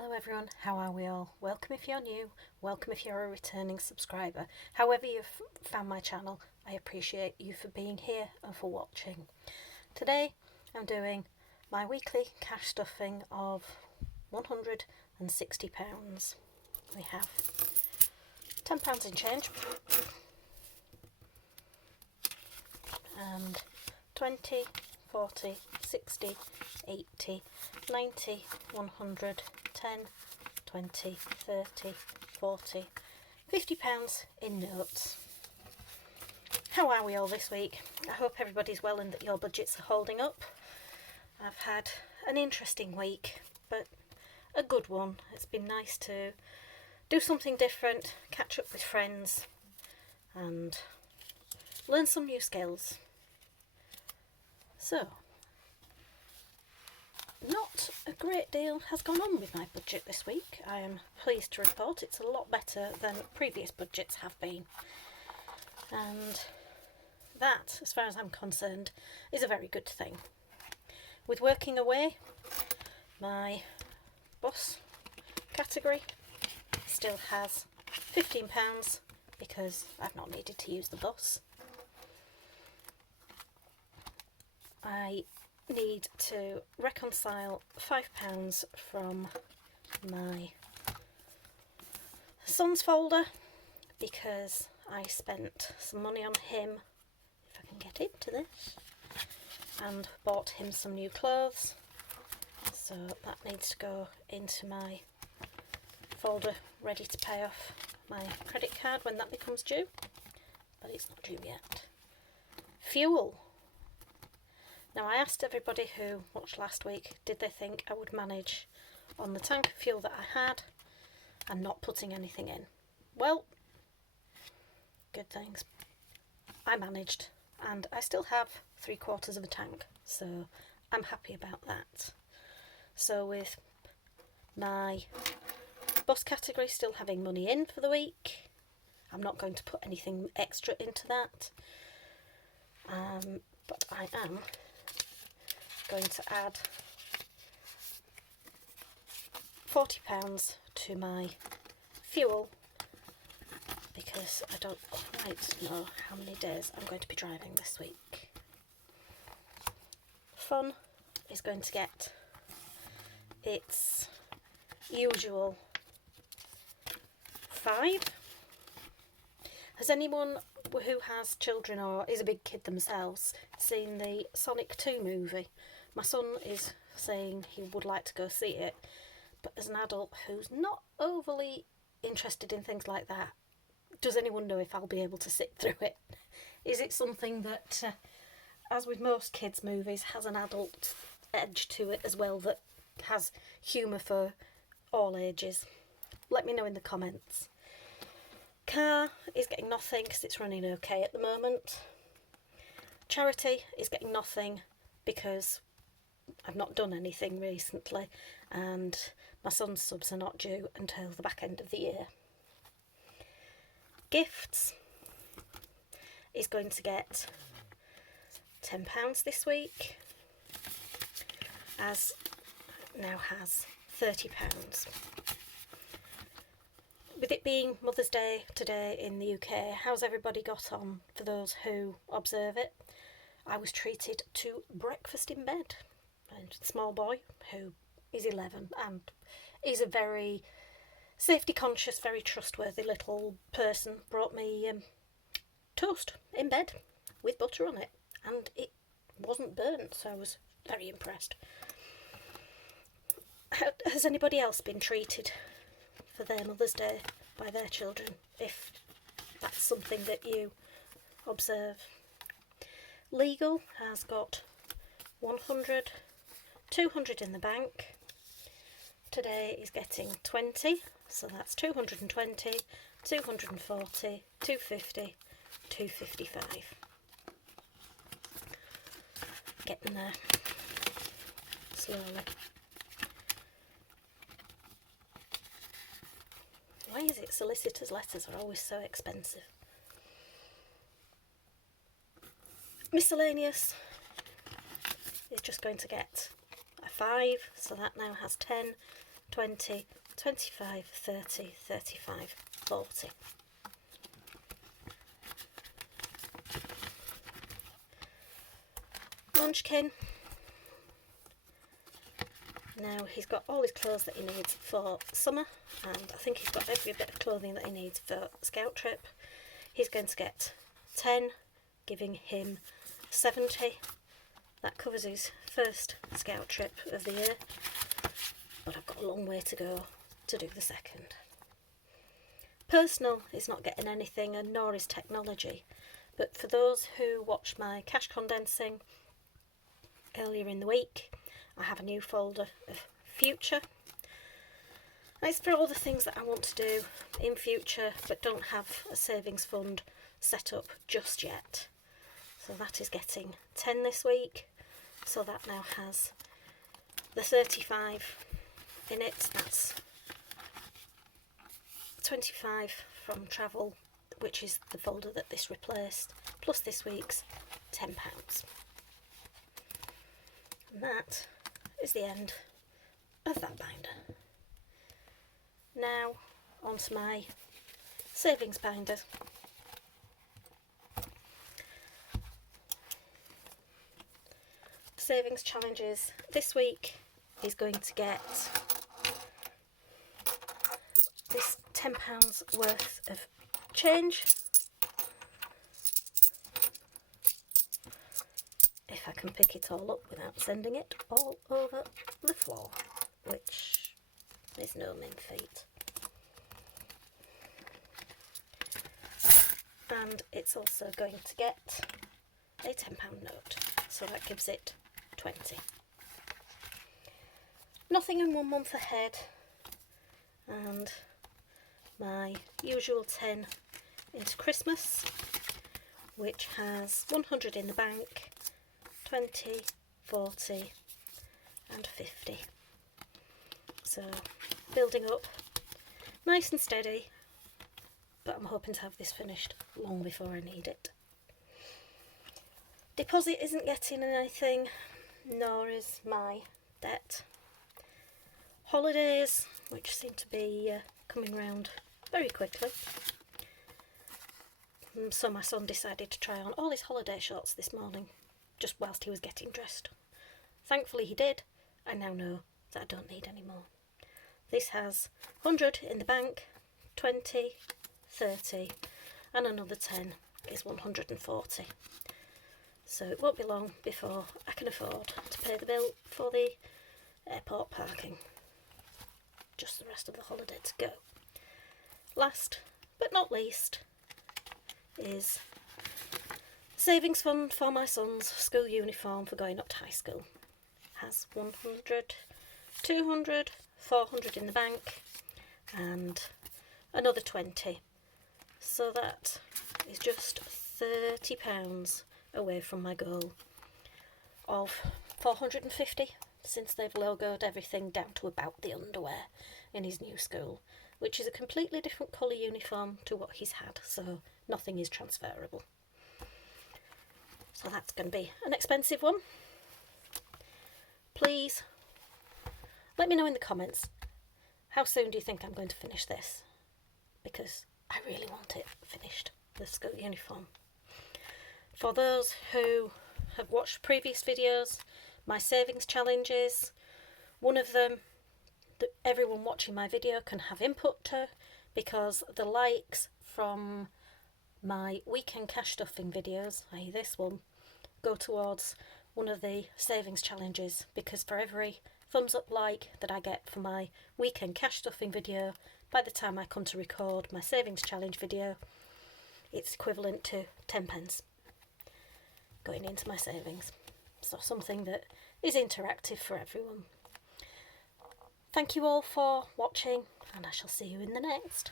Hello everyone, how are we all? Welcome if you're new, welcome if you're a returning subscriber. However you've found my channel, I appreciate you for being here and for watching. Today I'm doing my weekly cash stuffing of £160. We have £10 in change and 20, 40, 60, 80, 90, 100, 10, 20, 30, 40, £50 in notes. How are we all this week? I hope everybody's well and that your budgets are holding up. I've had an interesting week, but a good one. It's been nice to do something different, catch up with friends and learn some new skills. So, not a great deal has gone on with my budget this week. I am pleased to report it's a lot better than previous budgets have been. And that, as far as I'm concerned, is a very good thing. With working away, my bus category still has £15 because I've not needed to use the bus. I need to reconcile £5 from my son's folder because I spent some money on him, if I can get into this, and bought him some new clothes, so that needs to go into my folder ready to pay off my credit card when that becomes due, but it's not due yet. Fuel. Now, I asked everybody who watched last week, did they think I would manage on the tank of fuel that I had and not putting anything in? Well, good things. I managed, and I still have 3/4 of a tank, so I'm happy about that. So with my bus category still having money in for the week, I'm not going to put anything extra into that, but I am going to add £40 to my fuel because I don't quite know how many days I'm going to be driving this week. Fun is going to get its usual 5. Has anyone who has children or is a big kid themselves seen the Sonic 2 movie? My son is saying he would like to go see it, but as an adult who's not overly interested in things like that, does anyone know if I'll be able to sit through it? Is it something that, as with most kids' movies, has an adult edge to it as well, that has humour for all ages? Let me know in the comments. Car is getting nothing because it's running okay at the moment. Charity is getting nothing because I've not done anything recently and my son's subs are not due until the back end of the year. Gifts is going to get £10 this week, as now has £30. With it being Mother's Day today in the UK, how's everybody got on for those who observe it? I was treated to breakfast in bed. A small boy who is 11 and is a very safety conscious, very trustworthy little person brought me toast in bed with butter on it, and it wasn't burnt, so I was very impressed. Has anybody else been treated for their Mother's Day by their children, if that's something that you observe? Legal has got 100, 200 in the bank. Today is getting 20, so that's 220, 240, 250, 255. Getting there slowly. Why is it solicitors' letters are always so expensive? Miscellaneous is just going to get a 5, so that now has 10, 20, 25, 30, 35, 40. Munchkin. Now he's got all his clothes that he needs for summer, and I think he's got every bit of clothing that he needs for scout trip. He's going to get 10, giving him 70. That covers his first scout trip of the year, but I've got a long way to go to do the second. Personal is not getting anything, and nor is technology, but for those who watched my cash condensing earlier in the week, I have a new folder of future. And it's for all the things that I want to do in future but don't have a savings fund set up just yet. So that is getting 10 this week. So that now has the 35 in it. That's 25 from travel, which is the folder that this replaced, plus this week's £10. And that is the end of that binder. Now onto my savings binder. Savings challenges this week is going to get this £10 worth of change. If I can pick it all up without sending it all over the floor, which is no mean feat. And it's also going to get a £10 note, so that gives it 20. Nothing in 1 month ahead, and my usual 10 into Christmas, which has 100 in the bank, 20, 40 and 50. So building up nice and steady, but I'm hoping to have this finished long before I need it. Deposit isn't getting anything, nor is my debt. Holidays, which seem to be coming round very quickly. So my son decided to try on all his holiday shorts this morning, just whilst he was getting dressed. Thankfully he did. I now know that I don't need any more. This has 100 in the bank, 20, 30 and another 10 is 140. So it won't be long before I can afford to pay the bill for the airport parking. Just the rest of the holiday to go. Last but not least is savings fund for my son's school uniform for going up to high school. Has 100, 200, 400 in the bank and another 20. So that is just £30 away from my goal of 450 since they've logoed everything down to about the underwear in his new school, which is a completely different colour uniform to what he's had, so nothing is transferable. So that's going to be an expensive one. Please let me know in the comments, how soon do you think I'm going to finish this? Because I really want it finished, the school uniform. For those who have watched previous videos, my savings challenges, one of them that everyone watching my video can have input to, because the likes from my weekend cash stuffing videos, i.e. this one, go towards one of the savings challenges, because for every thumbs up like that I get for my weekend cash stuffing video, by the time I come to record my savings challenge video, it's equivalent to 10p going into my savings. So something that is interactive for everyone. Thank you all for watching, and I shall see you in the next.